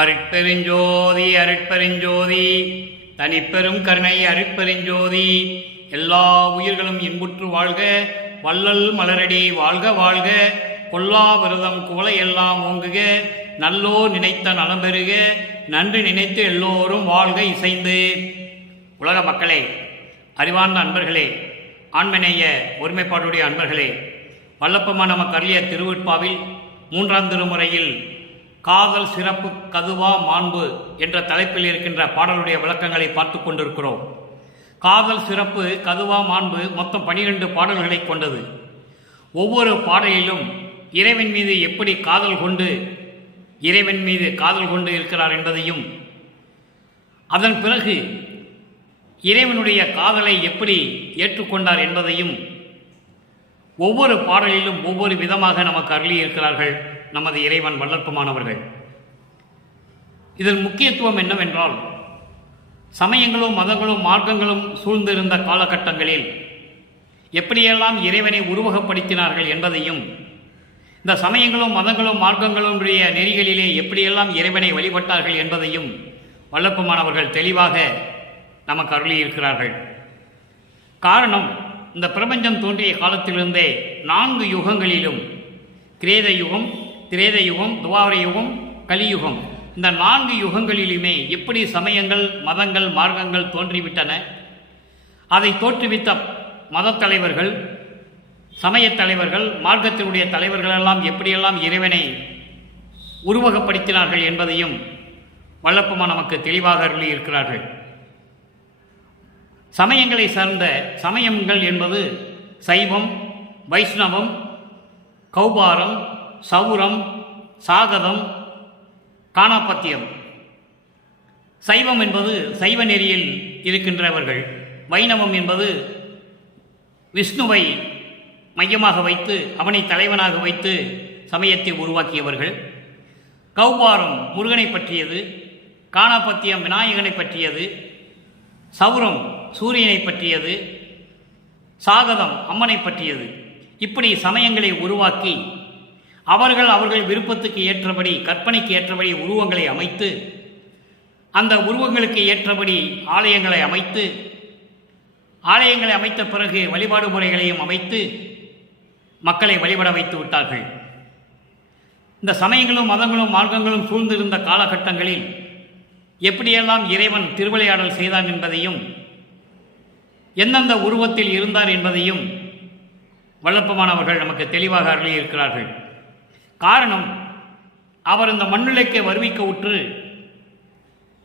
அருட்பெருஞ்சோதி அருட்பெருஞ்சோதி தனிப்பெரும் கருணை அருட்பெருஞ்சோதி. எல்லா உயிர்களும் இன்புற்று வாழ்க, வள்ளல் மலரடி வாழ்க வாழ்க. கொல்லா விரதம் குவளை எல்லாம் ஓங்குக, நல்லோ நினைத்த நலம் பெறுக, நன்று நினைத்து எல்லோரும் வாழ்க இசைந்து. உலக மக்களே, அறிவார்ந்த அன்பர்களே, ஆண்மநேய ஒருமைப்பாடுடைய அன்பர்களே, வல்லப்பமா நமக்கு அருளிய திருவிற்பாவில் 3ஆம் திருமுறையில் காதல் சிறப்பு கதுவா மாண்பு என்ற தலைப்பில் இருக்கின்ற பாடலுடைய விளக்கங்களை பார்த்து கொண்டிருக்கிறோம். காதல் சிறப்பு கதுவா மாண்பு மொத்தம் 12 பாடல்களை கொண்டது. ஒவ்வொரு பாடலிலும் இறைவன் மீது எப்படி காதல் கொண்டு இருக்கிறார் என்பதையும், அதன் பிறகு இறைவனுடைய காதலை எப்படி ஏற்றுக்கொண்டார் என்பதையும் ஒவ்வொரு பாடலிலும் ஒவ்வொரு விதமாக நமக்கு அருளியிருக்கிறார்கள் நமது இறைவன் வல்லற்பமானவர்கள். இதன் முக்கியத்துவம் என்னவென்றால், சமயங்களும் மதங்களும் மார்க்கங்களும் சூழ்ந்திருந்த காலகட்டங்களில் எப்படியெல்லாம் இறைவனை உருவகப்படுத்தினார்கள் என்பதையும், இந்த சமயங்களும் மதங்களும் மார்க்கங்களுடைய நெறிகளிலே எப்படியெல்லாம் இறைவனை வழிபட்டார்கள் என்பதையும் வல்லற்பமானவர்கள் தெளிவாக நமக்கு அருளியிருக்கிறார்கள். காரணம், இந்த பிரபஞ்சம் தோன்றிய காலத்திலிருந்தே 4 யுகங்களிலும், கிரேத யுகம், திரேத யுகம், துவாபர யுகம், கலியுகம், இந்த 4 யுகங்களிலுமே எப்படி சமயங்கள் மதங்கள் மார்க்கங்கள் தோன்றிவிட்டன, அதை தோற்றுவித்த மத தலைவர்கள், சமயத் தலைவர்கள், மார்க்கத்தினுடைய தலைவர்கள் எல்லாம் எப்படியெல்லாம் இறைவனை உருவகப்படுத்தினார்கள் என்பதையும் வல்லப்பமா நமக்கு தெளிவாக அருளி இருக்கிறார்கள். சமயங்களை சார்ந்த சமயங்கள் என்பது சைவம், வைஷ்ணவம், கௌபாரம், சௌரம், சாகதம், காணாப்பத்தியம். சைவம் என்பது சைவ நெறியில் இருக்கின்றவர்கள், வைணவம் என்பது விஷ்ணுவை மையமாக வைத்து அவனை தலைவனாக வைத்து சமயத்தை உருவாக்கியவர்கள். கௌபாரம் முருகனை பற்றியது, காணாப்பத்தியம் விநாயகனை பற்றியது, சௌரம் சூரியனை பற்றியது, சாகதம் அம்மனை பற்றியது. இப்படி சமயங்களை உருவாக்கி அவர்கள் விருப்பத்துக்கு ஏற்றபடி, கற்பனைக்கு ஏற்றபடி உருவங்களை அமைத்து, அந்த உருவங்களுக்கு ஏற்றபடி ஆலயங்களை அமைத்து, ஆலயங்களை அமைத்த பிறகு வழிபாடு முறைகளையும் அமைத்து மக்களை வழிபட வைத்து விட்டார்கள். இந்த சமயங்களும் மதங்களும் மார்க்கங்களும் சூழ்ந்திருந்த காலகட்டங்களில் எப்படியெல்லாம் இறைவன் திருவிளையாடல் செய்தான் என்பதையும், எந்தெந்த உருவத்தில் இருந்தார் என்பதையும் வல்லப்பமானவர்கள் நமக்கு தெளிவாக அருளியிருக்கிறார்கள். காரணம், அவர் இந்த மண்ணுலைக்கு வருவிக்க உற்று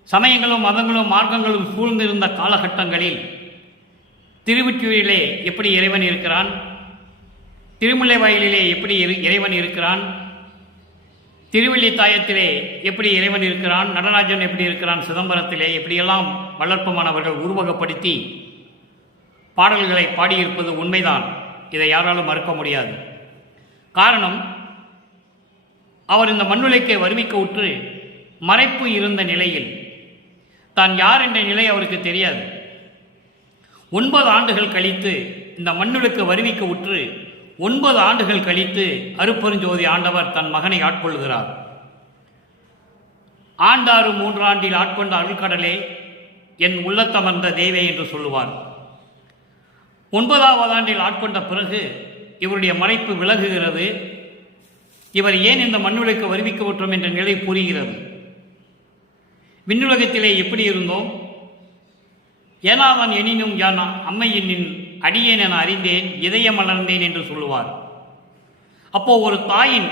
சமயங்களும் மதங்களும் மார்க்கங்களும் சூழ்ந்திருந்த காலகட்டங்களில் திருவொற்றியூரிலே எப்படி இறைவன் இருக்கிறான், திருமுல்லைவாயிலிலே எப்படி இறைவன் இருக்கிறான், திருவல்லித்தாயத்திலே எப்படி இறைவன் இருக்கிறான், நடராஜன் எப்படி இருக்கிறான், சிதம்பரத்திலே எப்படியெல்லாம் வல்லற்பமானவர்கள் உருவகப்படுத்தி பாடல்களை பாடியிருப்பது உண்மைதான். இதை யாராலும் மறுக்க முடியாது. காரணம், அவர் இந்த மண்ணுலைக்கு வருவிக்க உற்று மறைப்பு இருந்த நிலையில் தான் யார் என்ற நிலை அவருக்கு தெரியாது. 9 ஆண்டுகள் கழித்து இந்த மண்ணுலைக்கு வருவிக்க உற்று 9 ஆண்டுகள் கழித்து அருட்பெருஞ்சோதி ஆண்டவர் தன் மகனை ஆட்கொள்கிறார். ஆண்டாறு 3 ஆண்டில் ஆட்கொண்ட அருள்கடலே என் உள்ளத்தமர்ந்த தேவே என்று சொல்லுவார். 9ஆவது ஆண்டில் ஆட்கொண்ட பிறகு இவருடைய மறைப்பு விலகுகிறது. இவர் ஏன் இந்த மண்ணுலைக்கு வருவிக்க உற்றோம் என்ற நிலை புரிகிறது. விண்ணுலகத்திலே எப்படி இருந்தோம், ஏனாவன் எனினும் யான் அம்மையின் அடியேன் என அறிந்தேன், இதயம் மலர்ந்தேன் என்று சொல்லுவார். அப்போ ஒரு தாயின்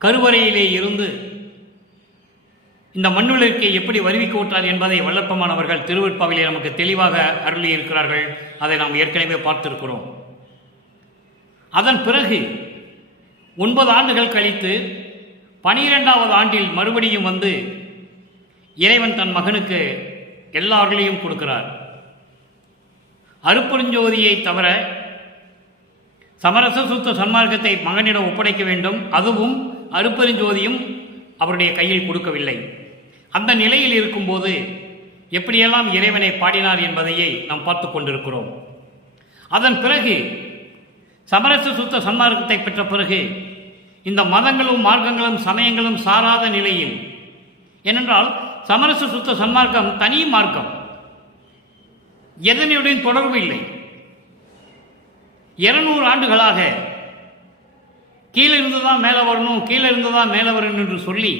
கருவறையிலே இருந்து இந்த மண்ணுலகிற்கு எப்படி வருவிக்க விட்டார் என்பதை வல்லப்பமானவர்கள் திருவிற்பாவிலே நமக்கு தெளிவாக அருளி இருக்கிறார்கள். அதை நாம் ஏற்கனவே பார்த்திருக்கிறோம். அதன் பிறகு 9 ஆண்டுகள் கழித்து 12ஆவது ஆண்டில் மறுபடியும் வந்து இறைவன் தன் மகனுக்கு எல்லா அருளையும் கொடுக்கிறார். அருட்பெருஞ்சோதியை தவிர சமரச சுத்த சன்மார்க்கத்தை மகனிடம் ஒப்படைக்க வேண்டும். அதுவும் அருட்பெருஞ்சோதியும் அவருடைய கையில் கொடுக்கவில்லை. அந்த நிலையில் இருக்கும்போது எப்படியெல்லாம் இறைவனை பாடினார் என்பதையே நாம் பார்த்து கொண்டிருக்கிறோம். அதன் பிறகு சமரச சுத்த சன்மார்க்கத்தை பெற்ற பிறகு இந்த மதங்களும் மார்க்கங்களும் சமயங்களும் சாராத நிலையில் ஏனென்றால் சமரச சுத்த சன்மார்க்கம் தனி மார்க்கம், எதனுடன் தொடர்பு இல்லை. 200 ஆண்டுகளாக கீழிருந்து தான் மேலே வரணும், கீழிருந்து தான் மேலே வரணும் என்று சொல்லி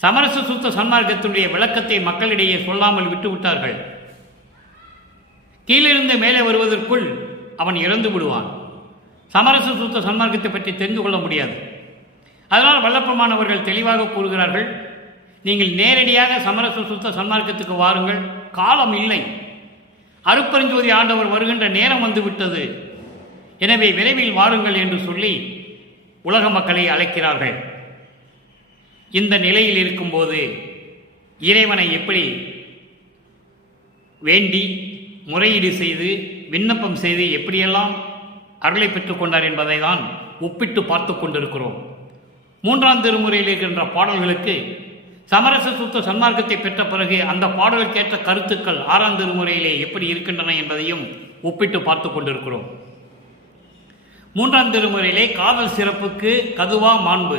சமரச சுத்த சன்மார்க்கத்தினுடைய விளக்கத்தை மக்களிடையே சொல்லாமல் விட்டுவிட்டார்கள். கீழிருந்து மேலே வருவதற்குள் அவன் இறந்து விடுவான். சமரச சுத்த சன்மார்க்கத்தை பற்றி தெரிந்து கொள்ள முடியாது. அதனால் வல்லப்பமானவர்கள் தெளிவாக கூறுகிறார்கள், நீங்கள் நேரடியாக சமரச சுத்த சன்மார்க்கத்துக்கு வாருங்கள், காலம் இல்லை, அருட்பெருஞ்சோதி ஆண்டவர் வருகின்ற நேரம் வந்துவிட்டது, எனவே விரைவில் வாருங்கள் என்று சொல்லி உலக மக்களை அழைக்கிறார்கள். இந்த நிலையில் இருக்கும்போது இறைவனை எப்படி வேண்டி முறையீடு செய்து விண்ணப்பம் செய்து எப்படியெல்லாம் அருளை பெற்றுக்கொண்டார் என்பதை தான் ஒப்பிட்டு பார்த்து கொண்டிருக்கிறோம். 3ஆம் திருமுறையில் இருக்கின்ற பாடல்களுக்கு சமரச சுத்த சன்மார்க்கத்தை பெற்ற பிறகு அந்த பாடலுக்கேற்ற கருத்துக்கள் 6ஆம் திருமுறையிலே எப்படி இருக்கின்றன என்பதையும் ஒப்பிட்டு பார்த்து கொண்டிருக்கிறோம். 3ஆம் திருமுறையிலே காதல் சிறப்புக்கு கதுவா மாண்பு,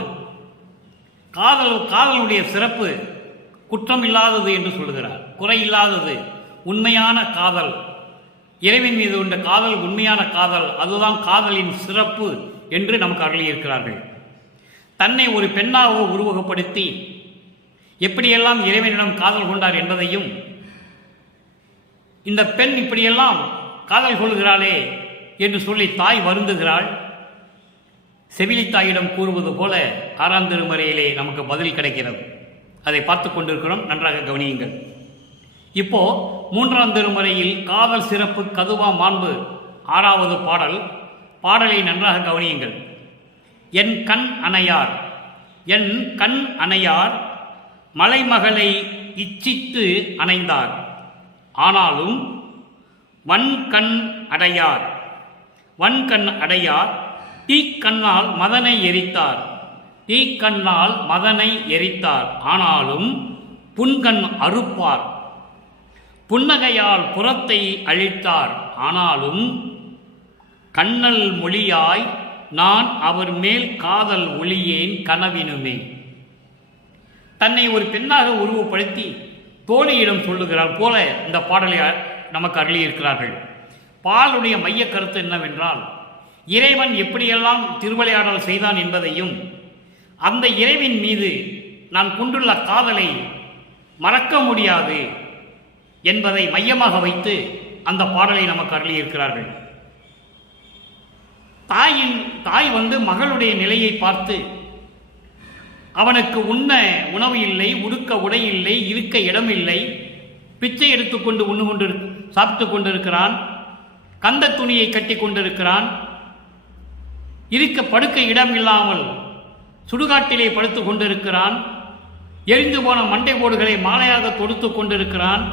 காதலுடைய சிறப்பு குற்றம் இல்லாதது என்று சொல்கிறார், குறை இல்லாதது, உண்மையான காதல், இறைவன் மீது உள்ள காதல் உண்மையான காதல், அதுதான் காதலின் சிறப்பு என்று நமக்கு அருளியிருக்கிறார்கள். தன்னை ஒரு பெண்ணாக உருவகப்படுத்தி எப்படியெல்லாம் இறைவனிடம் காதல் கொண்டார் என்பதையும், இந்த பெண் இப்படியெல்லாம் காதல் கொள்கிறாளே என்று சொல்லி தாய் வருந்துகிறாள். செவிலித்தாயிடம் கூறுவது போல 6ஆம் திருமுறையிலே நமக்கு பதில் கிடைக்கிறது. அதை பார்த்து கொண்டிருக்கிறோம், நன்றாக கவனியுங்கள். இப்போ 3ஆம் திருமுறையில் காதல் சிறப்பு கதுவா மாண்பு 6வது பாடலை நன்றாக கவனியுங்கள். என் கண் அணையார், என் கண் அணையார் மலைமகளை இச்சித்து அணைந்தார், ஆனாலும் வன்கண் அடையார், வன்கண் அடையார் தீக்கண்ணால் மதனை எரித்தார், தீக்கண்ணால் மதனை எரித்தார், ஆனாலும் புன்கண் அறுப்பார், புன்னகையால் புறத்தை அழித்தார், ஆனாலும் கண்ணல் மொழியாய் நான் அவர் மேல் காதல் ஒளியேன் கனவினுமே. தன்னை ஒரு பெண்ணாக உருவப்படுத்தி தோழியிடம் சொல்லுகிறார் போல இந்த பாடலை நமக்கு அருளியிருக்கிறார்கள். பாலுடைய மைய கருத்து என்னவென்றால், இறைவன் எப்படியெல்லாம் திருவிளையாடல் செய்தான் என்பதையும், அந்த இறைவன் மீது நான் கொண்டுள்ள காதலை மறக்க முடியாது என்பதை மையமாக வைத்து அந்த பாடலை நமக்கு அருளியிருக்கிறார்கள். தாய் மகளுடைய நிலையை பார்த்து, அவனுக்கு உண்ண உணவு இல்லை, உடுக்க உடை இல்லை, இருக்க இடம் இல்லை, பிச்சை எடுத்துக்கொண்டு சாப்பிட்டு கொண்டிருக்கிறான், கந்த துணியை கட்டி கொண்டிருக்கிறான், இருக்க படுக்க இடம் இல்லாமல் சுடுகாட்டிலே படுத்து கொண்டிருக்கிறான், எரிந்து போன மண்டை கோடுகளை மாலையாக தொடுத்து கொண்டிருக்கிறான்.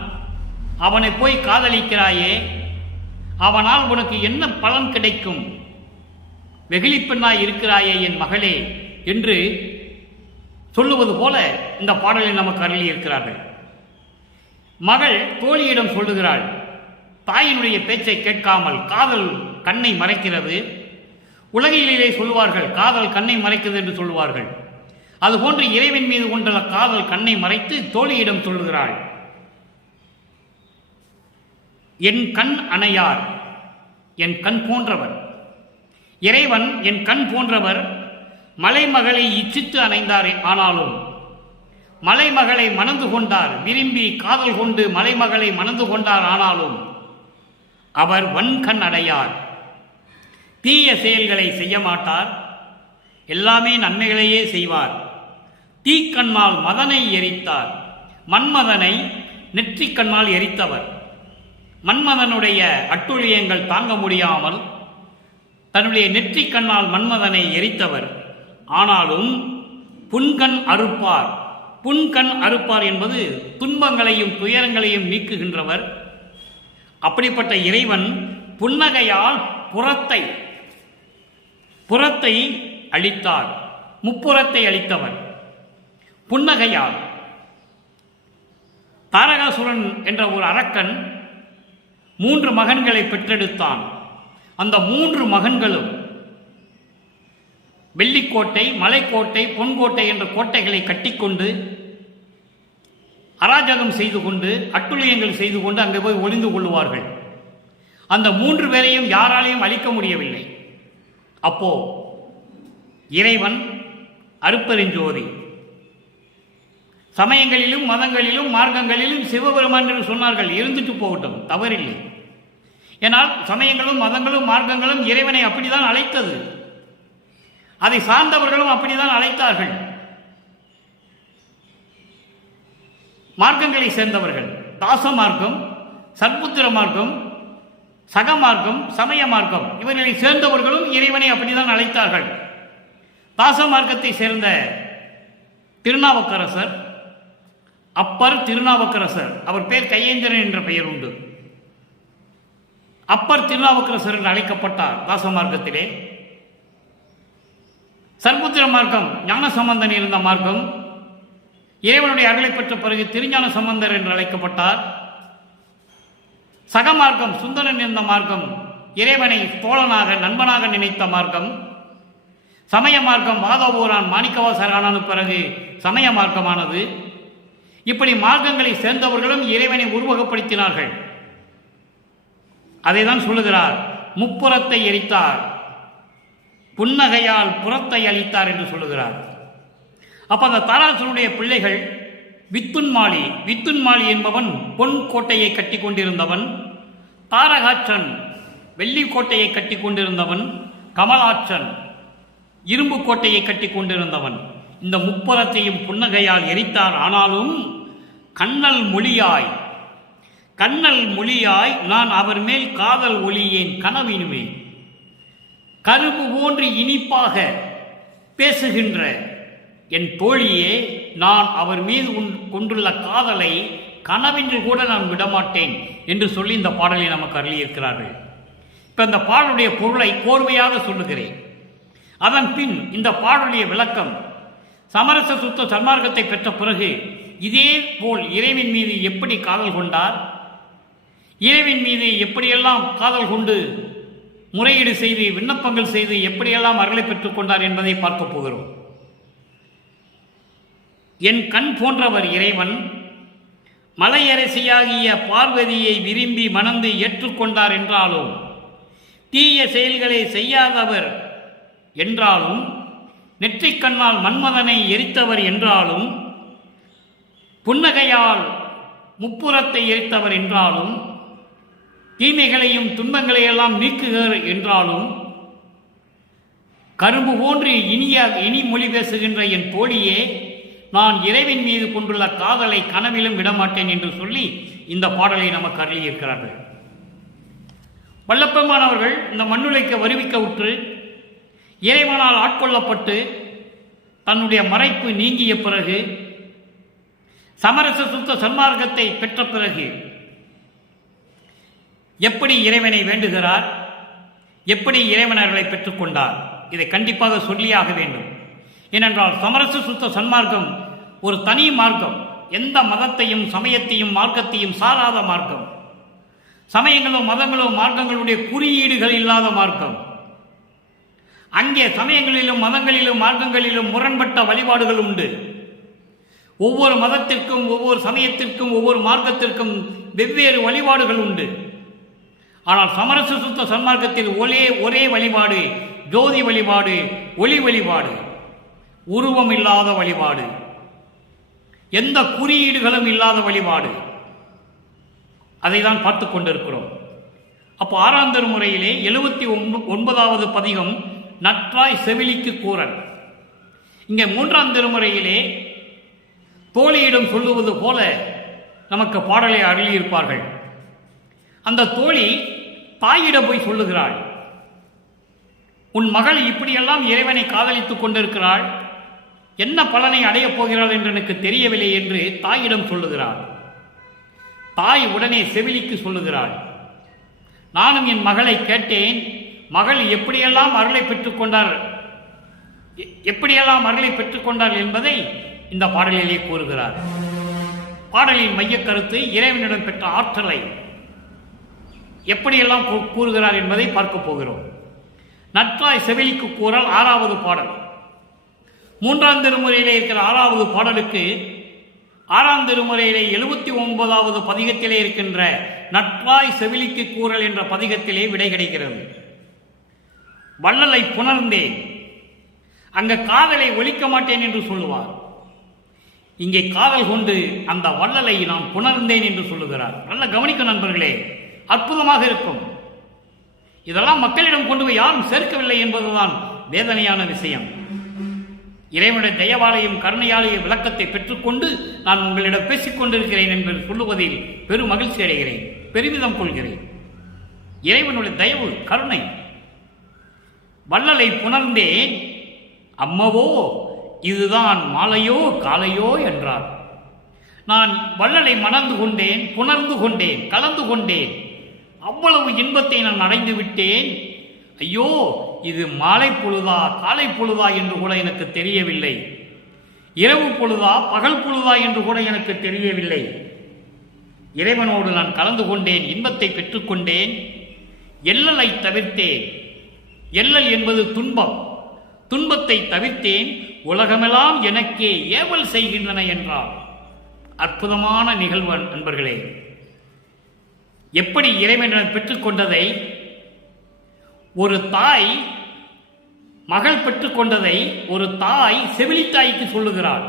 அவனை போய் காதலிக்கிறாயே, அவனால் உனக்கு என்ன பலன் கிடைக்கும்? வெகுளிப்பெண்ணாய் இருக்கிறாயே என் மகளே என்று சொல்லுவது போல இந்த பாடலில் நமக்கு அருளியிருக்கிறார்கள். மகள் தோழியிடம் சொல்லுகிறாள், தாயினுடைய பேச்சை கேட்காமல் காதல் கண்ணை மறைக்கிறது. உலகிலே சொல்லுவார்கள் காதல் கண்ணை மறைக்கிறது என்று சொல்லுவார்கள். அதுபோன்று இறைவன் மீது கொண்டுள்ள காதல் கண்ணை மறைத்து தோழியிடம் சொல்லுகிறாள், என் கண் அணையார், என் கண் போன்றவர், இறைவன் என் கண் போன்றவர் மலைமகளை இச்சித்து அணைந்தார், ஆனாலும் மலைமகளை மணந்து கொண்டார், விரும்பி காதல் கொண்டு மலைமகளை மணந்து கொண்டார், ஆனாலும் அவர் வன்கண் அடையார், தீய செயல்களை செய்ய மாட்டார், எல்லாமே நன்மைகளையே செய்வார். தீக்கண்ணால் மதனை எரித்தார், மன்மதனை நெற்றிக்கண்ணால் எரித்தவர். மன்மதனுடைய அட்டுழியங்கள் தாங்க முடியாமல் தன்னுடைய நெற்றிக்கண்ணால் மன்மதனை எரித்தவர். ஆனாலும் புன்கண் அறுப்பார், புன்கண் அறுப்பார் என்பது துன்பங்களையும் துயரங்களையும் நீக்குகின்றவர். அப்படிப்பட்ட இறைவன் புன்னகையால் புறத்தை அழித்தார், முப்புறத்தை அழித்தவர் புன்னகையால். தாரகாசுரன் என்ற ஒரு அரக்கன் 3 மகன்களை பெற்றெடுத்தான். அந்த 3 மகன்களும் வெள்ளிக்கோட்டை, மலைக்கோட்டை, பொன்கோட்டை என்ற கோட்டைகளை கட்டிக்கொண்டு அராஜகம் செய்து கொண்டு அட்டுழியங்கள் செய்து கொண்டு அங்கே போய் ஒளிந்து கொள்வார்கள். அந்த 3 பேரையும் யாராலையும் அழிக்க முடியவில்லை. அப்போ இறைவன் அருட்பெருஞ்சோதி சமயங்களிலும் மதங்களிலும் மார்க்கங்களிலும் சிவபெருமான் என்று சொன்னார்கள். இருந்துட்டு போகட்டும், தவறில்லை. ஏனால் சமயங்களும் மதங்களும் மார்க்கங்களும் இறைவனை அப்படிதான் அழைத்தது. அதை சார்ந்தவர்களும் அப்படிதான் அழைத்தார்கள். மார்க்கங்களை சேர்ந்தவர்கள் தாச மார்க்கம், சத்புத்திர மார்க்கம், சக மார்க்கம், சமய மார்க்கம் இவர்களை சேர்ந்தவர்களும் இறைவனை அப்படிதான் அழைத்தார்கள். தாச மார்க்கத்தை சேர்ந்த திருநாவுக்கரசர், அப்பர் திருநாவுக்கரசர், அவர் பேர் கையேந்திரன் என்ற பெயர் உண்டு. அப்பர் திருநாவுக்கரசர் என்று அழைக்கப்பட்டார் தாச மார்க்கத்திலே. சர்புத்திர மார்க்கம் ஞான சம்பந்தன் இருந்த மார்க்கம். இறைவனுடைய அருளை பெற்ற பிறகு திருஞான சம்பந்தர் என்று அழைக்கப்பட்டார். சகமார்க்கம் சுந்தரன் இருந்த மார்க்கம், இறைவனை தோழனாக நண்பனாக நினைத்த மார்க்கம். சமய மார்க்கம் வாதவூரான் மாணிக்கவாசரான பிறகு சமய மார்க்கமானது. இப்படி மார்க்கங்களை சேர்ந்தவர்களும் இறைவனை உருவகப்படுத்தினார்கள். அதை தான் சொல்லுகிறார், முப்புறத்தை எரித்தார், புன்னகையால் புறத்தை அளித்தார் என்று சொல்லுகிறார். அப்ப அந்த தாராசுரனுடைய பிள்ளைகள் வித்துன்மாலி, வித்துன்மாலி என்பவன் பொன் கோட்டையை கட்டி கொண்டிருந்தவன். தாரகாற்றன் வெள்ளி கோட்டையை கட்டி கொண்டிருந்தவன். கமலாற்றன் இரும்பு கோட்டையை கட்டி கொண்டிருந்தவன். இந்த முப்புறத்தையும் புன்னகையால் எரித்தார். ஆனாலும் கண்ணல் மொழியாய் நான் அவர் மேல் காதல் ஒளியேன் கனவினுமே. கரும்பு போன்று இனிப்பாக பேசுகின்ற என் தோழியே, நான் அவர் மீது கொண்டுள்ள காதலை கனவென்று கூட நான் விடமாட்டேன் என்று சொல்லி இந்த பாடலை நமக்கு அருளியிருக்கிறார்கள். இப்போ இந்த பாடலுடைய பொருளை கோர்வையாக சொல்லுகிறேன். அதன் பின் இந்த பாடலுடைய விளக்கம். சமரச சுத்த சன்மார்க்கத்தை பெற்ற பிறகு இதே போல் இறைவன் மீது எப்படி காதல் கொண்டார், இறைவன் மீது எப்படியெல்லாம் காதல் கொண்டு முறையீடு செய்து விண்ணப்பங்கள் செய்து எப்படியெல்லாம் அருளை பெற்றுக் கொண்டார் என்பதை பார்க்க போகிறோம். என் கண் போன்றவர் இறைவன் மலையரசியாகிய பார்வதியை விரும்பி மணந்து ஏற்றுக்கொண்டார் என்றாலும், தீய செயல்களை செய்யாதவர் என்றாலும், நெற்றிக்கண்ணால் மன்மதனை எரித்தவர் என்றாலும், புன்னகையால் முப்புறத்தை எரித்தவர் என்றாலும், தீமைகளையும் துன்பங்களையெல்லாம் நீக்குகிறார் என்றாலும், கரும்பு போன்று இனி மொழி பேசுகின்ற என் தோழியே, நான் இறைவன் மீது கொண்டுள்ள காதலை கனவிலும் விடமாட்டேன் என்று சொல்லி இந்த பாடலை நமக்கு அருளியிருக்கிறார்கள். வல்லப்பெருமானவர்கள் இந்த மண்ணுலைக்கு வருவிக்க உற்று இறைவனால் ஆட்கொள்ளப்பட்டு தன்னுடைய மறைப்பு நீங்கிய பிறகு, சமரச சுத்த சன்மார்க்கத்தை பெற்ற பிறகு எப்படி இறைவனை வேண்டுகிறார், எப்படி இறைவனர்களை பெற்றுக்கொண்டார், இதை கண்டிப்பாக சொல்லியாக வேண்டும். ஏனென்றால் சமரச சுத்த சன்மார்க்கம் ஒரு தனி மார்க்கம். எந்த மதத்தையும் சமயத்தையும் மார்க்கத்தையும் சாராத மார்க்கம். சமயங்களும் மதங்களும் மார்க்கங்களுடைய குறியீடுகள் இல்லாத மார்க்கம். அங்கே சமயங்களிலும் மதங்களிலும் மார்க்கங்களிலும் முரண்பட்ட வழிபாடுகள் உண்டு. ஒவ்வொரு மதத்திற்கும் ஒவ்வொரு சமயத்திற்கும் ஒவ்வொரு மார்க்கத்திற்கும் வெவ்வேறு வழிபாடுகள் உண்டு. ஆனால் சமரச சுத்த சன்மார்க்கத்தில் ஒரே வழிபாடு, ஜோதி வழிபாடு, ஒளி வழிபாடு, உருவம் இல்லாத வழிபாடு, எந்த குறியீடுகளும் இல்லாத வழிபாடு. அதை தான் பார்த்து கொண்டிருக்கிறோம். அப்போ 6ஆம் திருமுறையிலே 79வது பதிகம் நற்றாய் செவிலிக்கு கூறல். இங்கே 3ஆம் திருமுறையிலே தோழியிடம் சொல்லுவது போல நமக்கு பாடலை அருளியிருப்பார்கள். அந்த தோழி தாயிடம் போய் சொல்லுகிறாள், உன் மகள் இப்படியெல்லாம் இறைவனை காதலித்துக் கொண்டிருக்கிறாள், என்ன பலனை அடையப் போகிறாள் என்று எனக்கு தெரியவில்லை என்று தாயிடம் சொல்லுகிறாள். தாய் உடனே செவிலிக்கு சொல்லுகிறாள், நானும் என் மகளை கேட்டேன், மகள் எப்படியெல்லாம் அருளை பெற்றுக்கொண்டார் என்பதை இந்த பாடலிலே கூறுகிறார். பாடலின் மையக் கருத்து இறைவனிடம் பெற்ற ஆற்றலை எப்படியெல்லாம் கூறுகிறார் என்பதை பார்க்க போகிறோம். நற்றாய் செவிலிக்கு கூறல் 6வது பாடல். 3ஆம் திருமுறையிலே இருக்கிற 6வது பாடலுக்கு 6ஆம் திருமுறையிலே 79வது பதிகத்திலே இருக்கின்ற நற்றாய் செவிலிக்கு கூறல் என்ற பதிகத்திலே விடை கிடைக்கிறது. வள்ளலை புணர்ந்தேன், அங்க காதலை ஒழிக்க மாட்டேன் என்று சொல்லுவார். இங்கே காதல் கொண்டு அந்த வள்ளலை நாம் புணர்ந்தேன் என்று சொல்லுகிறார். நல்ல கவனிக்கும் நண்பர்களே, அற்புதமாக இருக்கும். இதெல்லாம் மக்களிடம் கொண்டு போய் யாரும் சேர்க்கவில்லை என்பதுதான் வேதனையான விஷயம். இறைவனுடைய தயவாலயம் கருணையாலய விளக்கத்தை பெற்றுக்கொண்டு நான் உங்களிடம் பேசிக் கொண்டிருக்கிறேன் என்று சொல்லுவதில் பெரும் மகிழ்ச்சி அடைகிறேன், பெருமிதம் கொள்கிறேன். இறைவனுடைய தயவு கருணை. வள்ளலை புணர்ந்தேன், அம்மவோ இதுதான் மாலையோ காலையோ என்றார். நான் வள்ளலை மணந்து கொண்டேன், புணர்ந்து கொண்டேன், கலந்து கொண்டேன். அவ்வளவு இன்பத்தை நான் அடைந்து விட்டேன். ஐயோ, இது மாலை பொழுதா காலை பொழுதா என்று கூட எனக்கு தெரியவில்லை. இரவு பொழுதா பகல் பொழுதா என்று கூட எனக்கு தெரியவில்லை. இறைவனோடு நான் கலந்து கொண்டேன், இன்பத்தை பெற்றுக்கொண்டேன். எல்லலை தவிர்த்தேன். எல்லல் என்பது துன்பம். துன்பத்தை தவிர்த்தேன், உலகமெல்லாம் எனக்கே ஏவல் செய்கின்றன என்றார். அற்புதமான நிகழ்வு நண்பர்களே. எப்படி இறைவனிடம் பெற்றுக்கொண்டதை ஒரு தாய், மகள் பெற்றுக்கொண்டதை ஒரு தாய் செவிலித்தாய்க்கு சொல்லுகிறாள்.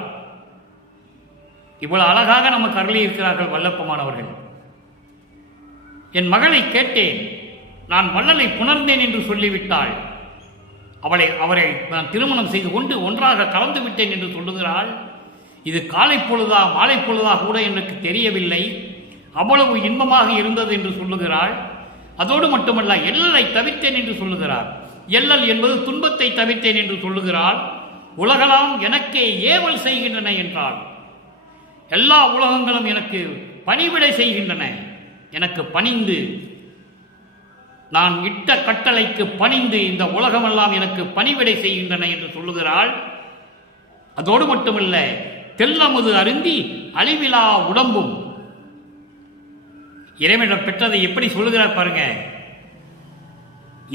இவ்வளவு அழகாக நமக்கு அருளி இருக்கிறார்கள் வல்லப்பமானவர்கள். என் மகளை கேட்டேன், நான் வள்ளலை புணர்ந்தேன் என்று சொல்லிவிட்டாள். அவரை நான் திருமணம் செய்து கொண்டு ஒன்றாக கலந்து விட்டேன் என்று சொல்லுகிறாள். இது காலை பொழுதா மாலை பொழுதா கூட எனக்கு தெரியவில்லை. அவ்வளவு இன்பமாக இருந்தது என்று சொல்லுகிறாள். அதோடு மட்டுமல்ல, எல்லலை தவிர்த்தேன் என்று சொல்லுகிறார். எல்லல் என்பது துன்பத்தை தவிர்த்தேன் என்று சொல்லுகிறாள். உலகெல்லாம் எனக்கே ஏவல் செய்கின்றன என்றால், எல்லா உலகங்களும் எனக்கு பணிவிடை செய்கின்றன. எனக்கு பணிந்து, நான் இட்ட கட்டளைக்கு பணிந்து இந்த உலகமெல்லாம் எனக்கு பணிவிடை செய்கின்றன என்று சொல்லுகிறாள். அதோடு மட்டுமல்ல, தெல்லமுது அருந்தி அழிவிலா உடம்பும். இறைவனிடம் பெற்றதை எப்படி சொல்லுகிறார் பாருங்க.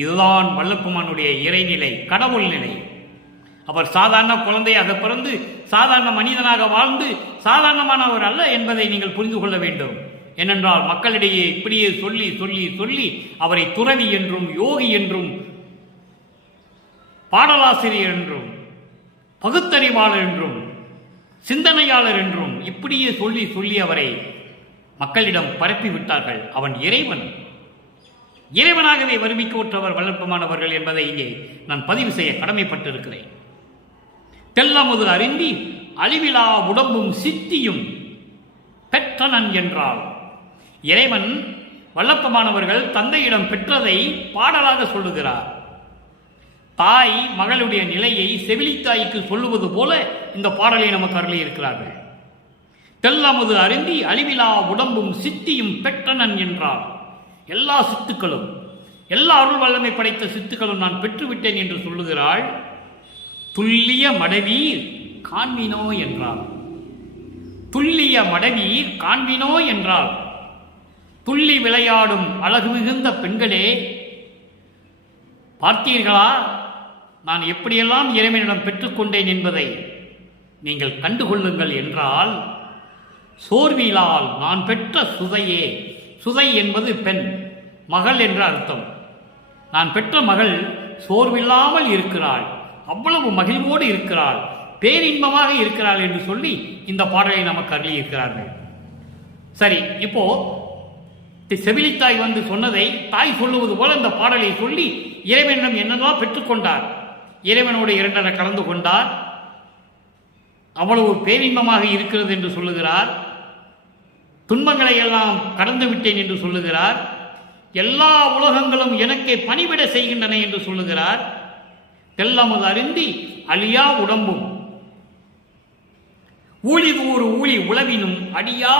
இதுதான் வல்லப்பமானுடைய இறைநிலை, கடவுள் நிலை. அவர் சாதாரண குழந்தையாக பிறந்து சாதாரண மனிதனாக வாழ்ந்து சாதாரணமானவர் அல்ல என்பதை நீங்கள் புரிந்து கொள்ள வேண்டும். ஏனென்றால் மக்களிடையே இப்படியே சொல்லி சொல்லி சொல்லி அவரை துறவி என்றும் யோகி என்றும் பாடலாசிரியர் என்றும் பகுத்தறிவாளர் என்றும் சிந்தனையாளர் என்றும் இப்படியே சொல்லி சொல்லி அவரை மக்களிடம் பரப்பி விட்டார்கள். அவன் இறைவன், இறைவனாகவே வருவிக்கவுற்றவர் வல்லப்பமானவர்கள் என்பதை இங்கே நான் பதிவு செய்ய கடமைப்பட்டிருக்கிறேன். தெல்லமுது அறிந்தி அழிவிலா உடம்பும் சித்தியும் பெற்றனன் என்றால், இறைவன் வல்லப்பமானவர்கள் தந்தையிடம் பெற்றதை பாடலாக சொல்லுகிறார். தாய் மகளுடைய நிலையை செவிலித்தாய்க்கு சொல்லுவது போல இந்த பாடலை நமக்கு அருளி இருக்கிறார்கள். தெல்லமுது அருந்தி அழிவிலா உடம்பும் சித்தியும் பெற்றனன் என்றால், எல்லா சித்துக்களும், எல்லா அருள் வல்லமை படைத்த சித்துக்களும் நான் பெற்றுவிட்டேன் என்று சொல்லுகிறாள். துல்லிய மடவீர் காண்பினோ என்றால், துல்லிய மடவீர் காண்பினோ என்றால், துள்ளி விளையாடும் அழகு மிகுந்த பெண்களே, பார்த்தீர்களா நான் எப்படியெல்லாம் இறைவனிடம் பெற்றுக்கொண்டேன் என்பதை நீங்கள் கண்டுகொள்ளுங்கள் என்றால், சோர்விலால் நான் பெற்ற சுதையே, சுதை என்பது பெண், மகள் என்ற அர்த்தம். நான் பெற்ற மகள் சோர்வில்லாமல் இருக்கிறாள், அவ்வளவு மகிழ்வோடு இருக்கிறாள், பேரின்பமாக இருக்கிறாள் என்று சொல்லி இந்த பாடலை நமக்கு அருளி இருக்கிறார்கள். சரி, இப்போ செவிலித்தாய் வந்து சொன்னதை தாய் சொல்லுவது போல இந்த பாடலை சொல்லி இறைவனிடம் என்னதான் பெற்றுக்கொண்டார். இறைவனோடு இரண்டரை கலந்து கொண்டார், அவ்வளவு பேரின்பமாக இருக்கிறது என்று சொல்லுகிறார். துன்பங்களை எல்லாம் கடந்து விட்டேன் என்று சொல்லுகிறார். எல்லா உலகங்களும் எனக்கே பணிவிட செய்கின்றன என்று சொல்லுகிறார். தெல்லமுது அருந்தி அழியா உடம்பும் ஊழிதூறு ஊழி உளவினும் அடியா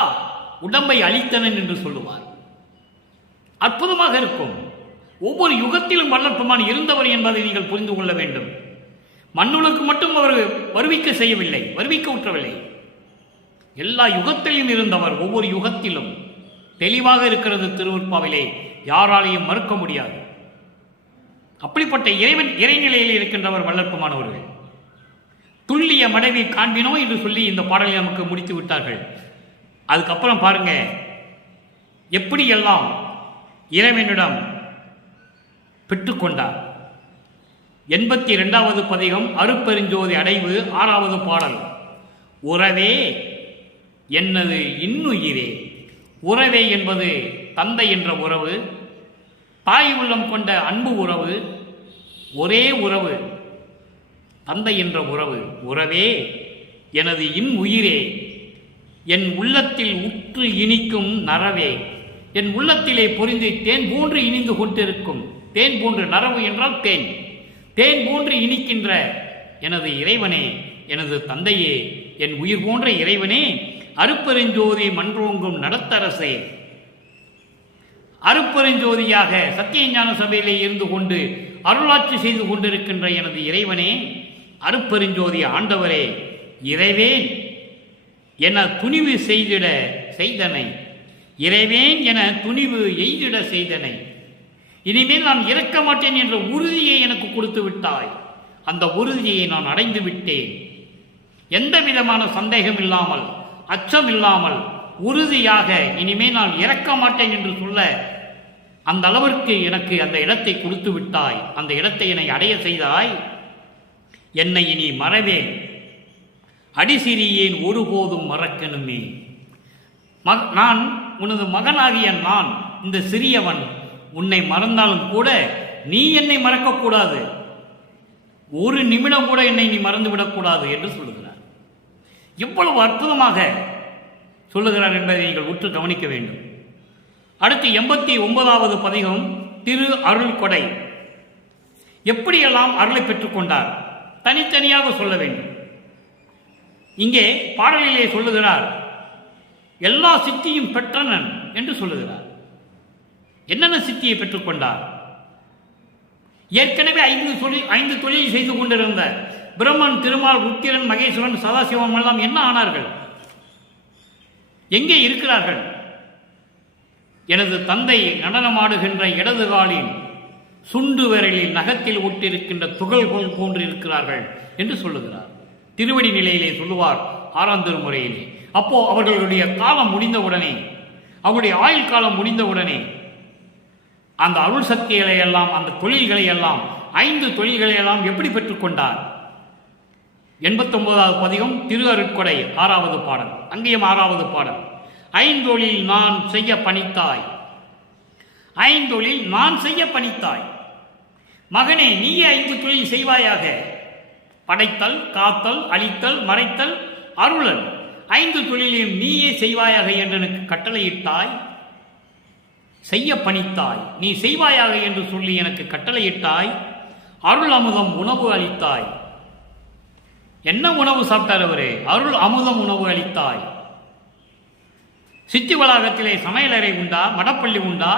உடம்பை அழித்தனன் என்று சொல்லுவார். அற்புதமாக இருக்கும். ஒவ்வொரு யுகத்திலும் வல்லப்பெருமான் இருந்தவர் என்பதை நீங்கள் புரிந்து கொள்ள வேண்டும். மண்ணுலக்கு மட்டும் அவர் வருவிக்க செய்யவில்லை, வருவிக்க உற்றவில்லை. எல்லா யுகத்திலும் இருந்தவர், ஒவ்வொரு யுகத்திலும் தெளிவாக இருக்கிறது திருவருட்பாவிலே, யாராலையும் மறுக்க முடியாது. அப்படிப்பட்ட இறைவன் இறைநிலையில் இருக்கின்றவர் வல்லற்பமானவர்கள். துல்லிய மனைவி காண்பினோ என்று சொல்லி இந்த பாடலை நமக்கு முடித்து விட்டார்கள். அதுக்கப்புறம் பாருங்க எப்படியெல்லாம் இறைவனிடம் பெற்றுக்கொண்டார். 82வது பதிகம் அருட்பெருஞ்சோதி அடைவு 6வது பாடல். உறவே என்னது இன்னுயிரே. உறவே என்பது தந்தை என்ற உறவு, தாய் உள்ளம் கொண்ட அன்பு உறவு, ஒரே உறவு தந்தை என்ற உறவு. உறவே எனது இன்னுயிரே, என் உள்ளத்தில் உற்று இனிக்கும் நரவே, என் உள்ளத்திலே பொறிந்து தேன் போன்று இனிந்து கொண்டிருக்கும். தேன் போன்று, நரவு என்றால் தேன், தேன் போன்று இனிக்கின்ற எனது இறைவனே, எனது தந்தையே, என் உயிர் போன்ற இறைவனே, அருட்பெருஞ்சோதி மன்றோங்கும் நடத்தரசே. அருட்பெருஞ்சோதியாக சத்தியஞான சபையிலே இருந்து கொண்டு அருளாட்சி செய்து கொண்டிருக்கின்ற எனது இறைவனே, அருட்பெருஞ்சோதி ஆண்டவரே, இறைவேன் என துணிவு செய்திட செய்தனை, இறைவேன் என துணிவு எய்திட செய்தனை. இனிமேல் நான் இறக்க மாட்டேன் என்ற உறுதியை எனக்கு கொடுத்து விட்டாய். அந்த உறுதியை நான் அடைந்து விட்டேன். எந்த விதமான சந்தேகம் இல்லாமல், அச்சம் இல்லாமல், உறுதியாக இனிமேல் நான் இறக்க மாட்டேன் என்று சொல்ல அந்த அளவிற்கு எனக்கு அந்த இடத்தை கொடுத்து விட்டாய். அந்த இடத்தை என்னை அடைய செய்தாய். என்னை இனி மறவேன், அடிசிறியேன் ஒருபோதும் மறக்கணுமே. நான் உனது மகனாகிய நான், இந்த சிறியவன், உன்னை மறந்தாலும் கூட நீ என்னை மறக்கக்கூடாது. ஒரு நிமிடம் கூட என்னை நீ மறந்துவிடக்கூடாது என்று சொல்லுகிறார். எவ்வளவு அற்புதமாக சொல்லுகிறார் என்பதை நீங்கள் உற்று கவனிக்க வேண்டும். அடுத்து 89வது பதிகம் திரு அருள் கொடை. எப்படியெல்லாம் அருளை பெற்றுக்கொண்டார் தனித்தனியாக சொல்ல வேண்டும். இங்கே பாடலிலே சொல்லுகிறார், எல்லா சித்தியும் பெற்றனன் என்று சொல்லுகிறார். என்னென்ன சித்தியை பெற்றுக்கொண்டார்? ஏற்கனவே 5 தொழில் செய்து கொண்டிருந்த பிரம்மன், திருமால், ருத்திரன், மகேஸ்வரன், சதாசிவம் எல்லாம் என்ன ஆனார்கள்? எங்கே இருக்கிறார்கள்? எனது தந்தை நடனமாடுகின்ற இடது காலின் சுண்டு விரலில் நகத்தில் ஒட்டிருக்கின்ற துகள்கள் போன்று இருக்கிறார்கள் என்று சொல்லுகிறார். திருவடி நிலையிலே சொல்லுவார் 6ஆம் திருமுறையிலே. அப்போ அவர்களுடைய காலம் முடிந்தவுடனே, அவருடைய ஆயுள் காலம் முடிந்தவுடனே அந்த அருள் சக்திகளை எல்லாம், அந்த தொழில்களை எல்லாம், 5 தொழில்களை எல்லாம் எப்படி பெற்றுக்கொண்டார்? 89வது பதிகம் திரு அருட்கொடை 6வது பாடல். அங்கேயும் 6வது பாடல். 5 தொழில் நான் செய்ய பணித்தாய், 5 தொழில் நான் செய்ய பணித்தாய். மகனே, நீயே 5 தொழில் செய்வாயாக. படைத்தல், காத்தல், அழித்தல், மறைத்தல், அருளல், 5 தொழிலையும் நீயே செய்வாயாக என்று எனக்கு கட்டளையிட்டாய். செய்ய பணித்தாய், நீ செய்வாயாக என்று சொல்லி எனக்கு கட்டளையிட்டாய். அருள் அமுதம் உணவு அளித்தாய். என்ன உணவு சாப்பிட்டார் அவரே? அருள் அமுதம் உணவு அளித்தாய். சித்தி வளாகத்திலே சமையலறை உண்டா? மடப்பள்ளி உண்டா?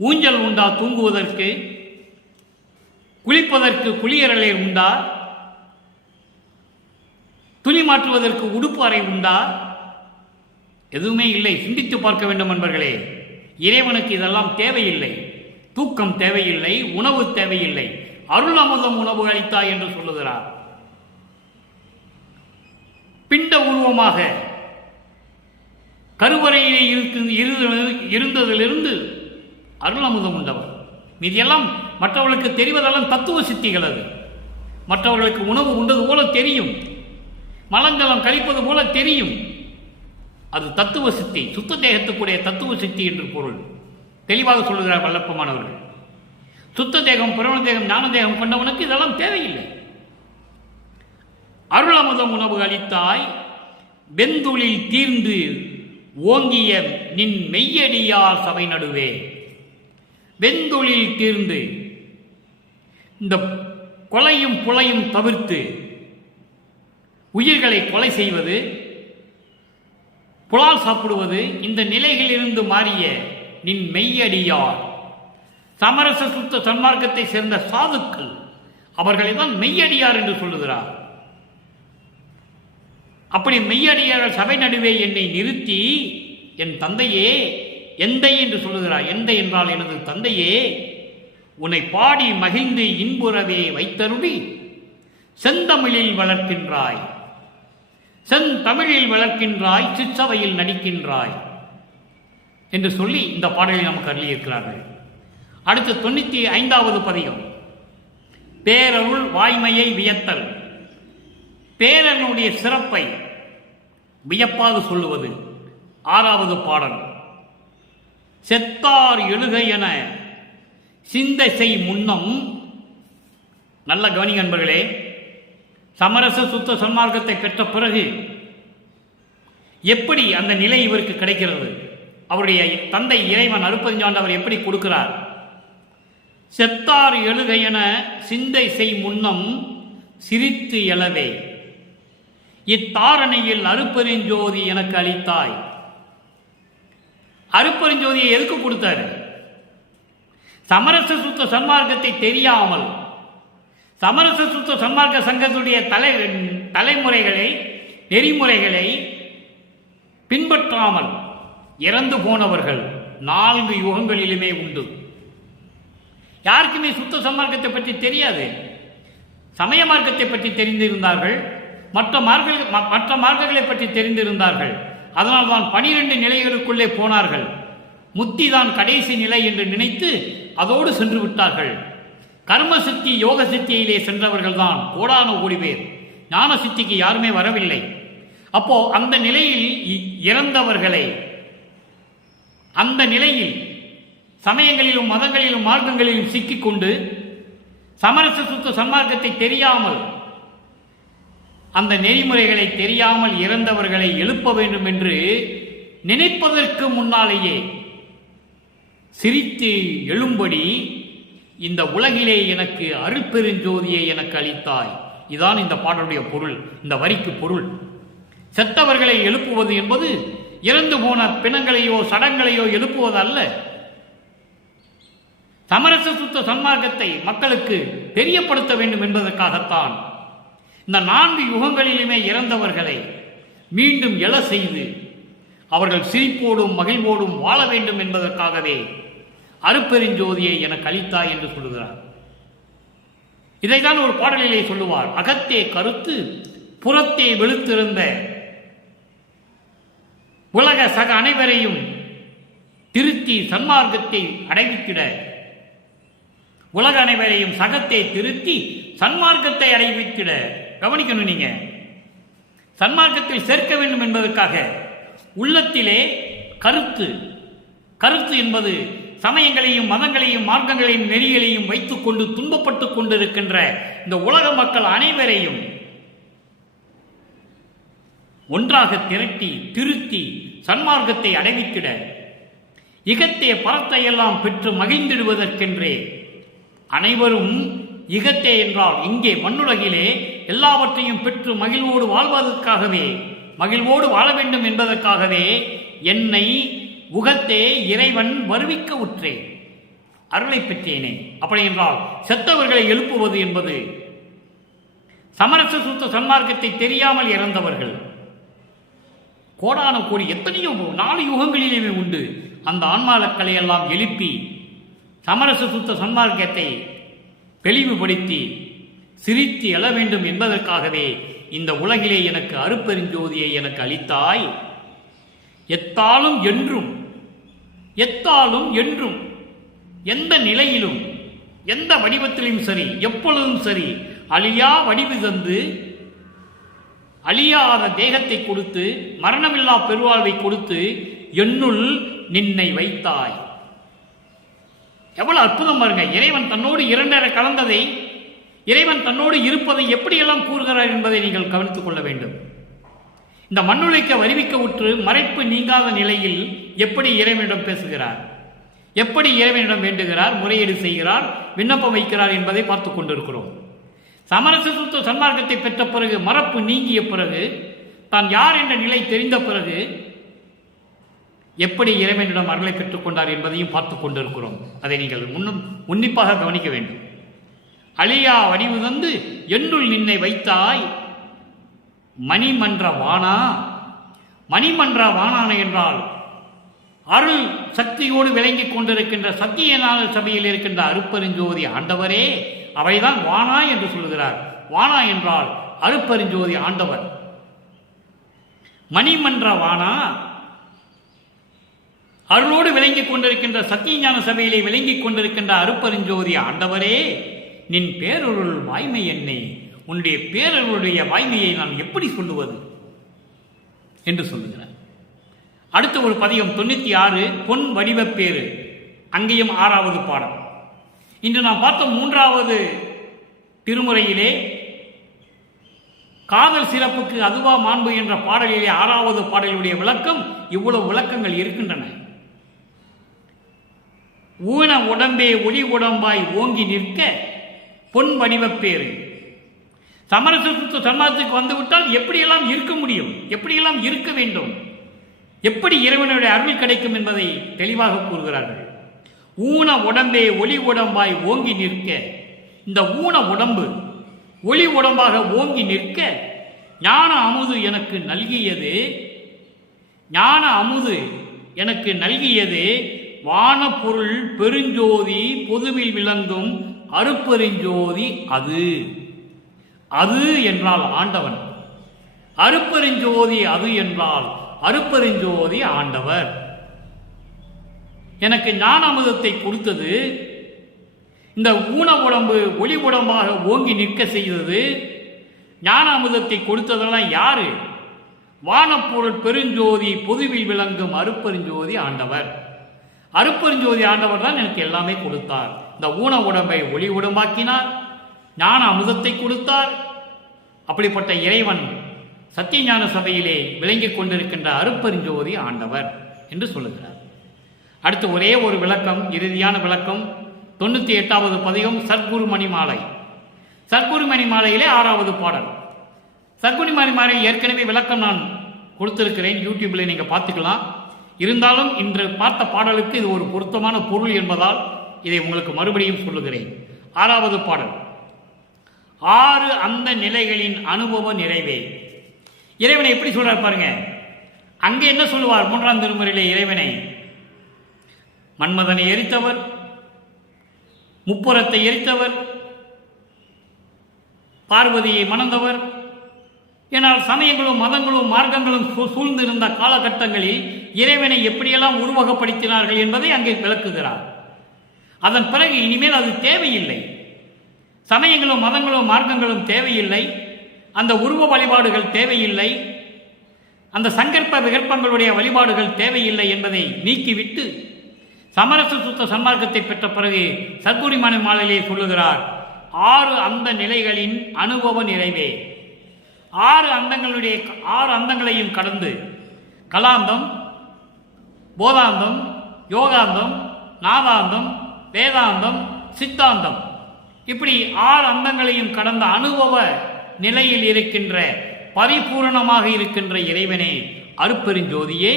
ஊஞ்சல் உண்டா? தூங்குவதற்கு, குளிப்பதற்கு குளியரலை உண்டா? துணி மாற்றுவதற்கு உடுப்பு அறை உண்டா? எதுவுமே இல்லை. சிந்தித்து பார்க்க வேண்டும் நண்பர்களே. இறைவனுக்கு இதெல்லாம் தேவையில்லை. தூக்கம் தேவையில்லை, உணவு தேவையில்லை. அருள் அமுதம் உணவு அளித்தாய் என்று சொல்லுகிறார். பிண்ட உருவமாக கருவறையிலே இருந்ததிலிருந்து அருள் அமுதம் உண்டவர். மீதியெல்லாம் மற்றவர்களுக்கு தெரிவதெல்லாம் தத்துவ சித்திகள். அது மற்றவர்களுக்கு உணவு உண்டது போல தெரியும், மலங்கலம் கழிப்பது போல தெரியும். அது தத்துவ சித்தி, சுத்த தேகத்துக்குடைய தத்துவ சித்தி என்று பொருள். தெளிவாக சொல்லுகிறார் வல்லப்பமானவர்கள். சுத்த தேகம், புறண தேகம், ஞான தேகம் கொண்டவனுக்கு இதெல்லாம் தேவையில்லை. அருள் அமுதம் உணவு அளித்தாய். வெந்துளில் தீர்ந்து ஓங்கிய நின் மெய்யடியார் சபை நடுவே. வெந்துளில் தீர்ந்து, இந்த கொலையும் புலையும் தவிர்த்து, உயிர்களை கொலை செய்வது, புலால் சாப்பிடுவது, இந்த நிலைகளிலிருந்து மாறிய நின் மெய்யடியார், சமரச சுத்த சன்மார்க்கத்தை சேர்ந்த சாதுக்கள், அவர்களை தான் மெய்யடியார் என்று சொல்லுகிறார். அப்படி மெய்யடியார் சபை நடுவே என்னை நிறுத்தி, என் தந்தையே, எந்தை என்று சொல்லுகிறார். எந்தை என்றால் எனது தந்தையே, உன்னை பாடி மகிழ்ந்து இன்புறவே வைத்தருளி செந்தமிழில் வளர்க்கின்றாய், செந்தமிழில் வளர்க்கின்றாய், சிற்றவையில் நடிக்கின்றாய் என்று சொல்லி இந்த பாடலை நமக்கு அருளியிருக்கிறார்கள். அடுத்து 95வது பதிகம், பேரருள் வாய்மையை வியத்தல். பேரனுடைய சிறப்பை வியப்பாக சொல்லுவது 6வது பாடல். செத்தார் எழுக என சிந்தை செய் முன்னம். நல்ல கவனி நண்பர்களே, சமரச சுத்த சன்மார்க்கத்தை பெற்ற பிறகு எப்படி அந்த நிலை இவருக்கு கிடைக்கிறது? அவருடைய தந்தை இறைவன் அருட்பெருஞ்சாண்டவர் எப்படி கொடுக்கிறார்? செத்தார் எழுக என சிந்தை செய் முன்னம் சிரித்து எழவே இத்தாரணையில் அருட்பெருஞ்சோதி எனக்கு அளித்தாய். அருட்பெருஞ்சோதியை எதுக்கு கொடுத்தாரு? சமரச சுத்த சன்மார்க்கத்தை தெரியாமல், சமரச சுத்த சன்மார்க்க சங்கத்துடைய தலைமுறைகளை நெறிமுறைகளை பின்பற்றாமல் இறந்து போனவர்கள் 4 யுகங்களிலுமே உண்டு. யாருக்குமே சுத்த சன்மார்க்கத்தை பற்றி தெரியாது. சமய மார்க்கத்தை பற்றி தெரிந்திருந்தார்கள், மற்ற மார்க்கங்களை பற்றி தெரிந்திருந்தார்கள். அதனால் தான் 12 நிலைகளுக்குள்ளே போனார்கள். முத்தி தான் கடைசி நிலை என்று நினைத்து அதோடு சென்று விட்டார்கள். கர்ம சித்தி யோக சித்தியிலே சென்றவர்கள் தான் கோடான கோடி பேர். ஞான சித்திக்கு யாருமே வரவில்லை. அப்போ அந்த நிலையில் இறந்தவர்களை, அந்த நிலையில் சமயங்களிலும் மதங்களிலும் மார்க்கங்களிலும் சிக்கிக்கொண்டு சமரச சுத்த சன்மார்க்கத்தை தெரியாமல், அந்த நெறிமுறைகளை தெரியாமல் இறந்தவர்களை எழுப்ப வேண்டும் என்று நினைப்பதற்கு முன்னாலேயே சிரித்து எழும்படி இந்த உலகிலே எனக்கு அருட்பெருஞ்சோதியை எனக்கு அளித்தாய். இதான் இந்த பாடலுடைய பொருள், இந்த வரிக்கு பொருள். செத்தவர்களை எழுப்புவது என்பது இறந்து போன பிணங்களையோ சடங்களையோ எழுப்புவது அல்ல. சமரச சுத்த சன்மார்க்கத்தை மக்களுக்கு தெரியப்படுத்த வேண்டும் என்பதற்காகத்தான் இந்த 4 யுகங்களிலுமே இறந்தவர்களை மீண்டும் எழ செய்து அவர்கள் சிரிப்போடும் மகிழ்வோடும் வாழ வேண்டும் என்பதற்காகவே அருட்பெருஞ்சோதியை எனக்கு அளித்தாய் என்று சொல்லுகிறார். இதைத்தான் ஒரு பாடலிலே சொல்லுவார். அகத்தே கருத்து புறத்தே வெளுத்திருந்த உலக சக அனைவரையும் திருத்தி சன்மார்க்கத்தை அடைவித்திட, உலக அனைவரையும் சகத்தை திருத்தி சன்மார்க்கத்தை அடைவித்திட. கவனிக்கணும், நீங்க சன்மார்க்கத்தில் சேர்க்க வேண்டும் என்பதற்காக உள்ளத்திலே கருத்து, கருத்து என்பது சமயங்களையும் மதங்களையும் மார்க்கங்களையும் நெறிகளையும் வைத்துக் கொண்டு துன்பப்பட்டுக் கொண்டிருக்கின்ற இந்த உலக மக்கள் அனைவரையும் ஒன்றாக திரட்டி திருத்தி சன்மார்க்கத்தை அடைவித்திட, இகத்தே பரத்தையெல்லாம் பெற்று மகிழ்ந்திடுவதற்கென்றே அனைவரும் இகத்தே என்றால் இங்கே மண்ணுலகிலே எல்லாவற்றையும் பெற்று மகிழ்வோடு வாழ்வதற்காகவே, மகிழ்வோடு வாழ வேண்டும் என்பதற்காகவே என்னை உகத்தே இறைவன் வருவிக்க உற்றேன், அருளை பெற்றேனே. அப்படி என்றால் செத்தவர்களை எழுப்புவது என்பது சமரச சுத்த சன்மார்க்கத்தை தெரியாமல் இறந்தவர்கள் கோடான கோடி எத்தனையோ 4 யுகங்களிலேயே உண்டு. அந்த ஆன்மாக்களை எல்லாம் எழுப்பி சமரச சுத்த சன்மார்க்கத்தை தெளிவுபடுத்தி சிரித்து எழ வேண்டும் என்பதற்காகவே இந்த உலகிலே எனக்கு அருட்பெருஞ்சோதியை எனக்கு அளித்தாய். எத்தாலும் என்றும், எத்தாலும் என்றும், எந்த நிலையிலும் எந்த வடிவத்திலும் சரி, எப்பொழுதும் சரி, அழியா வடிவு தந்து அழியாத தேகத்தை கொடுத்து மரணமில்லா பெருவாழ்வை கொடுத்து என்னுள் நின்னை வைத்தாய். எவ்வளவு அற்புதம் பாருங்க. இறைவன் தன்னோடு 2 கலந்ததை, இறைவன் தன்னோடு இருப்பதை எப்படியெல்லாம் கூறுகிறார் என்பதை நீங்கள் கவனித்துக் கொள்ள வேண்டும். இந்த மண்ணுழைக்க வருவிக்க உற்று மறைப்பு நீங்காத நிலையில் எப்படி இறைவனிடம் பேசுகிறார், எப்படி இறைவனிடம் வேண்டுகிறார், முறையீடு செய்கிறார், விண்ணப்பம் வைக்கிறார் என்பதை பார்த்துக் கொண்டிருக்கிறோம். சமரச சுத்த சன்மார்க்கத்தை பெற்ற பிறகு, மறப்பு நீங்கிய பிறகு, தான் யார் என்ற நிலை தெரிந்த பிறகு எப்படி இறைவனிடம் அருளை பெற்றுக் கொண்டார் என்பதையும் பார்த்துக் கொண்டிருக்கிறோம். அதை நீங்கள் உன்னிப்பாக கவனிக்க வேண்டும். அழியா வடிவு தந்து என்னுள் நின்னை வைத்தாய் மணிமன்ற வானா. மணிமன்ற வானான என்றால் அருள் சக்தியோடு விளங்கிக் கொண்டிருக்கின்ற சத்தியநாத சபையில் இருக்கின்ற அருட்பெருஞ்சோதி ஆண்டவரே, அவைதான் வானா என்று சொல்கிறார். வானா என்றால் அருட்பெருஞ்சோதி ஆண்டவர். மணிமன்ற வானா அருளோடு விளங்கிக் கொண்டிருக்கின்ற சத்தியஞான சபையிலே விளங்கிக் கொண்டிருக்கின்ற அருட்பெருஞ்சோதி ஆண்டவரே, நின் பேரருள் வாய்மை என்னை, உன்னுடைய பேரருளுடைய வாய்மையை நான் எப்படி சொல்லுவது என்று சொல்லுகிறார். அடுத்த ஒரு பதிகம் 96 பொன் வடிவப்பேறு, அங்கேயும் 6வது பாடல். இன்று நாம் பார்த்த 3வது திருமுறையிலே காதல் சிறப்புக்கு அதுவா மாண்பு என்ற பாடலிலே 6வது பாடலுடைய விளக்கம். இவ்வளவு விளக்கங்கள் இருக்கின்றன. ஊன உடம்பே ஒளி உடம்பாய் ஓங்கி நிற்க பொன் வடிவப்பேறு. சமரச சன்மார்க்கத்துக்கு வந்துவிட்டால் எப்படியெல்லாம் இருக்க முடியும், எப்படியெல்லாம் இருக்க வேண்டும், எப்படி இறைவனுடைய அருள் கிடைக்கும் என்பதை தெளிவாக கூறுகிறார்கள். ஊன உடம்பே ஒளி உடம்பாய் ஓங்கி நிற்க. இந்த ஊன உடம்பு ஒளி உடம்பாக ஓங்கி நிற்க ஞான அமுது எனக்கு நல்கியது, ஞான அமுது எனக்கு நல்கியது வானப்பொருள் பெருஞ்சோதி பொதுவில் விளங்கும் அருட்பெருஞ்சோதி. அது அது என்றால் ஆண்டவன், அருட்பெருஞ்சோதி அது என்றால் அருட்பெருஞ்சோதி ஆண்டவர். எனக்கு ஞான அமுதத்தை கொடுத்தது, இந்த ஊன உடம்பு ஒளி உடம்பாக ஓங்கி நிற்க செய்தது. ஞான அமுதத்தை கொடுத்ததெல்லாம் யாரு? வானப்பொருள் பெருஞ்சோதி பொதுவில் விளங்கும் அருட்பெருஞ்சோதி ஆண்டவர். அருட்பெருஞ்சோதி ஆண்டவர் தான் எனக்கு எல்லாமே கொடுத்தார். இந்த ஊன உடம்பை ஒளி உடம்பாக்கினார், ஞான அமுதத்தை கொடுத்தார். அப்படிப்பட்ட இறைவன் சத்தியஞான சபையிலே விளங்கிக் கொண்டிருக்கின்ற அருட்பெருஞ்சோதி ஆண்டவர் என்று சொல்லுகிறார். அடுத்து ஒரே ஒரு விளக்கம், இறுதியான விளக்கம். 98வது பதிகம் சத்குரு மணிமாலை. சத்குரு மணிமாலையிலே 6வது பாடல். சத்குரு மணிமாலை ஏற்கனவே விளக்கம் நான் கொடுத்திருக்கிறேன், யூடியூப்ல நீங்க பார்த்துக்கலாம். இருந்தாலும் இன்று பார்த்த பாடலுக்கு இது ஒரு பொருத்தமான பொருள் என்பதால் இதை உங்களுக்கு மறுபடியும் சொல்லுகிறேன். 6வது பாடல். 6 அந்த நிலைகளின் அனுபவ நிறைவே. இறைவனை எப்படி சொல்றார் பாருங்க. அங்கே என்ன சொல்லுவார் 3ஆம் திருமுறையிலே இறைவனை? மன்மதனை எரித்தவர், முப்புறத்தை எரித்தவர், பார்வதியை மணந்தவர். ஏனால் சமயங்களும் மதங்களும் மார்க்கங்களும் சூழ்ந்திருந்த காலகட்டங்களில் இறைவனை எப்படியெல்லாம் உருவகப்படுத்தினார்கள் என்பதை அங்கே விளக்குகிறார். அதன் பிறகு இனிமேல் அது தேவையில்லை. சமயங்களும் மதங்களும் மார்க்கங்களும் தேவையில்லை, அந்த உருவ வழிபாடுகள் தேவையில்லை, அந்த சங்கற்ப விகற்பங்களுடைய வழிபாடுகள் தேவையில்லை என்பதை நீக்கிவிட்டு சமரச சுத்த சன்மார்க்கத்தை பெற்ற பிறகு சத்குரு மணிமாலையிலே சொல்லுகிறார் 6 அந்த நிலைகளின் அனுபவ நிறைவே. 6 அந்தங்களுடைய 6 அந்தங்களையும் கடந்து கலாந்தம், போதாந்தம், யோகாந்தம், நாதாந்தம், வேதாந்தம், சித்தாந்தம், இப்படி 6 அந்தங்களையும் கடந்த அனுபவ நிலையில் இருக்கின்ற பரிபூரணமாக இருக்கின்ற இறைவனே அருட்பெருஞ்சோதியே.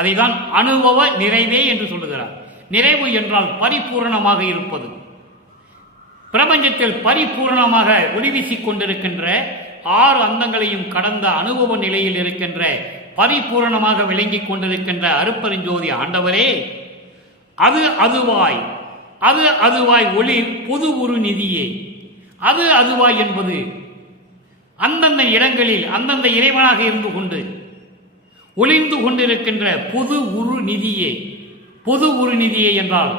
அதைதான் அனுபவ நிறைவே என்று சொல்லுகிறார். நிறைவு என்றால் பரிபூரணமாக இருப்பது. பிரபஞ்சத்தில் பரிபூரணமாக ஒளிவீசிக் கொண்டிருக்கின்ற 6 அந்தங்களையும் கடந்த அனுபவ நிலையில் இருக்கின்ற பரிபூரணமாக விளங்கிக் கொண்டிருக்கின்ற அருட்பெருஞ்சோதி ஆண்டவரே, அது அதுவாய், அது அதுவாய் ஒளிர் பொது உரு நிதியே. அது அதுவாய் என்பது அந்தந்த இடங்களில் அந்தந்த இறைவனாக இருந்து கொண்டு ஒளிர்ந்து கொண்டிருக்கின்ற பொது உரு நிதியே. பொது உரு நிதியே என்றால்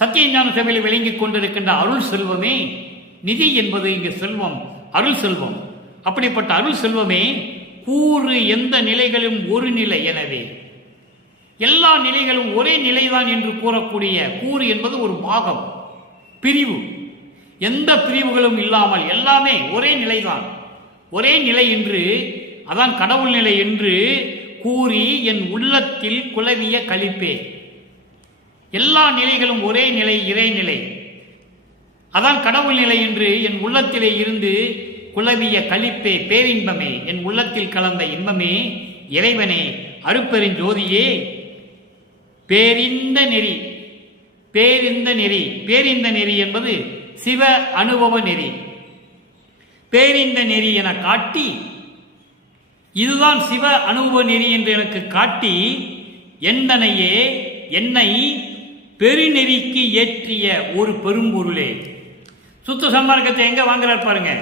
சத்தியஞான சபையில் விளங்கிக் கொண்டிருக்கின்ற அருள் செல்வமே. நிதி என்பது இங்கு செல்வம், அருள் செல்வம். அப்படிப்பட்ட அருள் செல்வமே கூறு எந்த நிலைகளும் ஒரு நிலை. எனவே எல்லா நிலைகளும் ஒரே நிலைதான் என்று கூறக்கூடிய கூறு என்பது ஒரு பாகம், பிரிவு. எந்த பிரிவுகளும் இல்லாமல் எல்லாமே ஒரே நிலைதான். ஒரே நிலை என்று, அதான் கடவுள் நிலை என்று கூறி என் உள்ளத்தில் குலவிய களிப்பே. எல்லா நிலைகளும் ஒரே நிலை, இறைநிலை. அதான் கடவுள் நிலை என்று என் உள்ளத்திலே இருந்து குலவிய களிப்பே, பேரின்பமே, என் உள்ளத்தில் கலந்த இன்பமே, இறைவனே, அருட்பெருஞ்சோதியே. பேரிந்த நெறி, பேரிந்த நெறி, பேரிந்த நெறி என்பது சிவ அனுபவ நெறி. பேரிந்த நெறி என காட்டி, இதுதான் சிவ அனுபவ நெறி என்று எனக்கு காட்டி, எந்தனையே என்னை பெருநெறிக்கு ஏற்றிய ஒரு பெரும்பொருளே. சுத்த சன்மார்க்கத்தை எங்க வாங்குறார் பாருங்க.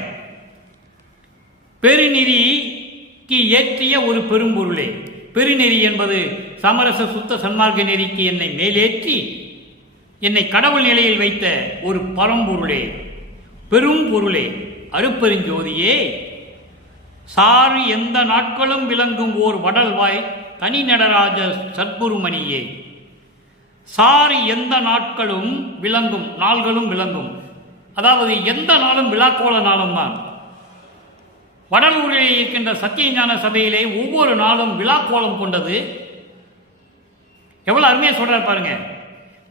பெருநெறிக்கு ஏற்றிய ஒரு பெரும்பொருளே. பெருநெறி என்பது சமரச சுத்த சன்மார்க்க நெறிக்கு என்னை மேலேற்றி என்னை கடவுள் நிலையில் வைத்த ஒரு பரம்பொருளே, பெரும் பொருளே, அருப்பெருஞ்சோதியே, சாறு எந்த நாட்களும் விளங்கும் ஓர் வடல்வாய் தனி நடராஜ சத்குருமணியே. சாறு எந்த நாட்களும் விளங்கும், நாள்களும் விளங்கும், அதாவது எந்த நாளும் விழாக்கோள நாளும் தான். வடலூரில் இருக்கின்ற சத்தியஞான சபையிலே ஒவ்வொரு நாளும் விழாக்கோளம் கொண்டது. எவ்வளவு அருமையா சொல்றாரு பாருங்க.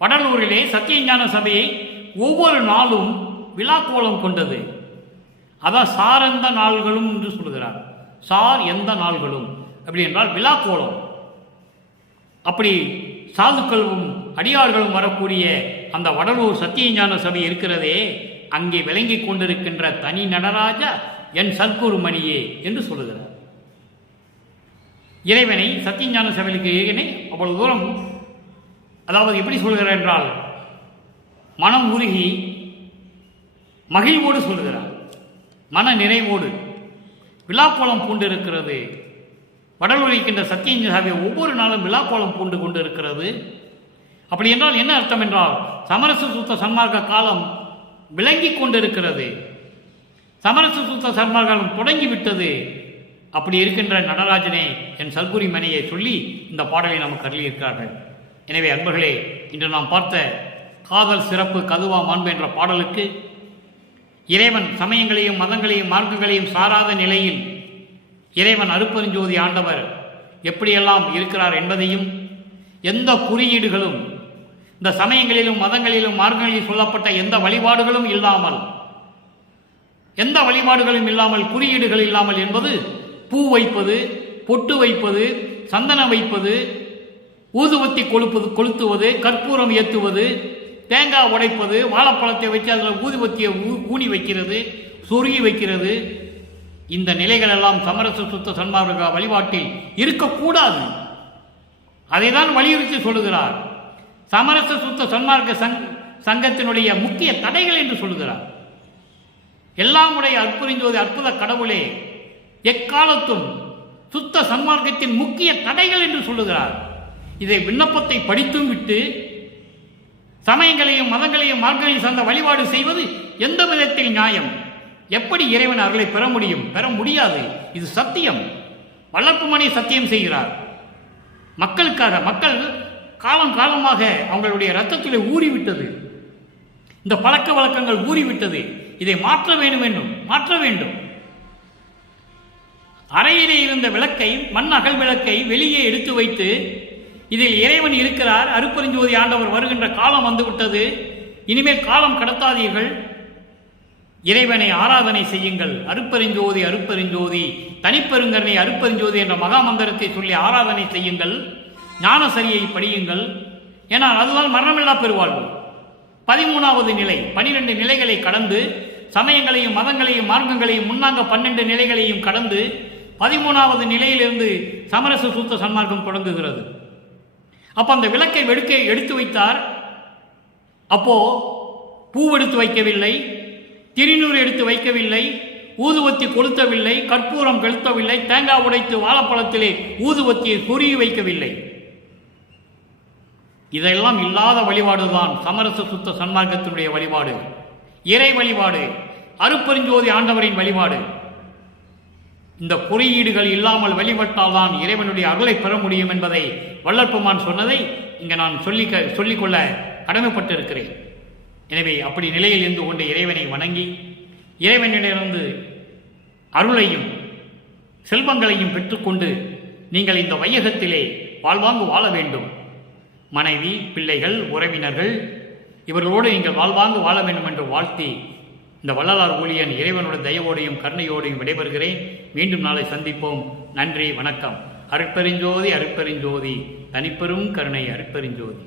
வடலூரிலே சத்தியஞான சபையை ஒவ்வொரு நாளும் விழாக்கோளம் கொண்டது. அதான் சார் எந்த நாள்களும் என்று சொல்கிறார். சார் எந்த நாள்களும் அப்படி என்றால் விழாக்கோளம். அப்படி சாதுக்களும் அடியார்களும் வரக்கூடிய அந்த வடலூர் சத்தியஞான சபை இருக்கிறதே, அங்கே விளங்கி கொண்டிருக்கின்ற தனி நடராஜா என் சத்குருமணியே என்று சொல்லுகிறார். இறைவனை சத்தியஞான சபைக்கு அவ்வளவு தூரம், அதாவது எப்படி சொல்கிறார் என்றால் மனம் உருகி மகிழ்வோடு சொல்கிறார், மன நிறைவோடு. விழாக்கோளம் பூண்டிருக்கிறது வடலூர் இருக்கின்ற சத்தியஞான சபை ஒவ்வொரு நாளும் விழாக்கோளம் பூண்டு கொண்டு இருக்கிறது. அப்படி என்றால் என்ன அர்த்தம் என்றால் சமரச சுத்த சன்மார்க்க காலம் விளங்கி கொண்டிருக்கிறது, சமரச சுத்த சன்மார்க்கம் தொடங்கிவிட்டது. அப்படி இருக்கின்ற நடராஜனே என் சல்குரி மனையை சொல்லி இந்த பாடலை நமக்கு அருளியிருக்கிறார்கள். எனவே அன்பர்களே, இன்று நாம் பார்த்த காதல் சிறப்பு கதுவா மாண்பு என்ற பாடலுக்கு இறைவன் சமயங்களையும் மதங்களையும் மார்க்கங்களையும் சாராத நிலையில் இறைவன் அருப்பெருஞ்சோதி ஆண்டவர் எப்படியெல்லாம் இருக்கிறார் என்பதையும், எந்த குறியீடுகளும் இந்த சமயங்களிலும் மதங்களிலும் மார்க்கங்களில் சொல்லப்பட்ட எந்த வழிபாடுகளும் இல்லாமல், எந்த வழிபாடுகளும் இல்லாமல், குறியீடுகள் இல்லாமல் என்பது பூ வைப்பது, பொட்டு வைப்பது, சந்தனம் வைப்பது, ஊதுவத்தி கொளுத்துவது, கற்பூரம் ஏற்றுவது, தேங்காய் உடைப்பது, வாழைப்பழத்தை வச்சு அதில் ஊதுவத்தியை ஊனி வைக்கிறது, சொருகி வைக்கிறது, இந்த நிலைகள் எல்லாம் சமரச சுத்த சன்மார்க்க வழிபாட்டில் இருக்கக்கூடாது. அதைதான் வலியுறுத்தி சொல்லுகிறார். சமரச சுத்த சன்மார்க்க சங்கத்தினுடைய முக்கிய தடைகள் என்று சொல்லுகிறார். எல்லாம் உடைய அற்புதஞ்சோதி அற்புத கடவுளே, எக்காலத்தும் சுத்த சன்மார்க்கத்தின் முக்கிய தடைகள் என்று சொல்லுகிறார். இதை விண்ணப்பத்தை படித்தும் விட்டு சமயங்களையும் மதங்களையும் மார்க்கங்களையும் சார்ந்த வழிபாடு செய்வது எந்த விதத்தில் நியாயம்? எப்படி இறைவன் அருளை பெற முடியும்? பெற முடியாது. இது சத்தியம். வளர்ப்புமணி சத்தியம் செய்கிறார் மக்களுக்காக. மக்கள் காலம் காலமாக அவங்களுடைய இரத்தத்திலே ஊறிவிட்டது, இந்த பழக்க வழக்கங்கள் ஊறிவிட்டது. இதை மாற்ற வேண்டும். அறையிலே இருந்த விளக்கை, மண் அகல் விளக்கை வெளியே எடுத்து வைத்து இதில் இறைவன் இருக்கிறார், அருப்பெருஞ்சோதி ஆண்டவர் வருகின்ற காலம் வந்துவிட்டது, இனிமேல் காலம் கடத்தாதீர்கள், இறைவனை ஆராதனை செய்யுங்கள், அருப்பெருஞ்சோதி அருப்பெருஞ்சோதி தனிப்பெருங்கருணை அருப்பெருஞ்சோதி என்ற மகாமந்திரத்தை சொல்லி ஆராதனை செய்யுங்கள், ஞானசரியை படியுங்கள். ஏனால் அதுதான் மரணமில்லா பெருவாழ்வு. 13வது நிலை, 12 நிலைகளை கடந்து, சமயங்களையும் மதங்களையும் மார்க்கங்களையும் முன்னாங்க 12 நிலைகளையும் கடந்து 13வது நிலையிலிருந்து சமரச சுத்த சன்மார்க்கம் தொடங்குகிறது. அப்ப அந்த விளக்கை எடுத்து வைத்தார். அப்போ பூவெடுத்து வைக்கவில்லை, திருநூறு எடுத்து வைக்கவில்லை, ஊதுவத்தி கொளுத்தவில்லை, கற்பூரம் கொளுத்தவில்லை, தேங்காய் உடைத்து வாழைப்பழத்திலே ஊதுவத்தியை சொருகி வைக்கவில்லை. இதெல்லாம் இல்லாத வழிபாடுதான் சமரச சுத்த சன்மார்க்கத்தினுடைய வழிபாடு, இறை வழிபாடு, அருப்பெருஞ்சோதி ஆண்டவரின் வழிபாடு. இந்த குறியீடுகள் இல்லாமல் வழிபட்டால் தான் இறைவனுடைய அருளை பெற முடியும் என்பதை வள்ளற்பெருமான் சொன்னதை இங்கே நான் சொல்லிக்கொள்ள கடமைப்பட்டிருக்கிறேன். எனவே அப்படி நிலையில் இருந்து கொண்டு இறைவனை வணங்கி இறைவனிடமிருந்து அருளையும் செல்வங்களையும் பெற்றுக்கொண்டு நீங்கள் இந்த வையகத்திலே வாழ்வாங்கு வாழ வேண்டும். மனைவி, பிள்ளைகள், உறவினர்கள் இவர்களோடு நீங்கள் வாழ்வாங்கு வாழ வேண்டும் என்று வாழ்த்தி இந்த வள்ளலார் ஊழியன் இறைவனுடைய தயவோடையும் கருணையோடையும் விடைபெறுகிறேன். மீண்டும் நாளை சந்திப்போம். நன்றி, வணக்கம். அருட்பெருஞ்சோதி அருட்பெருஞ்சோதி தனிப்பெரும் கருணை அருட்பெருஞ்சோதி.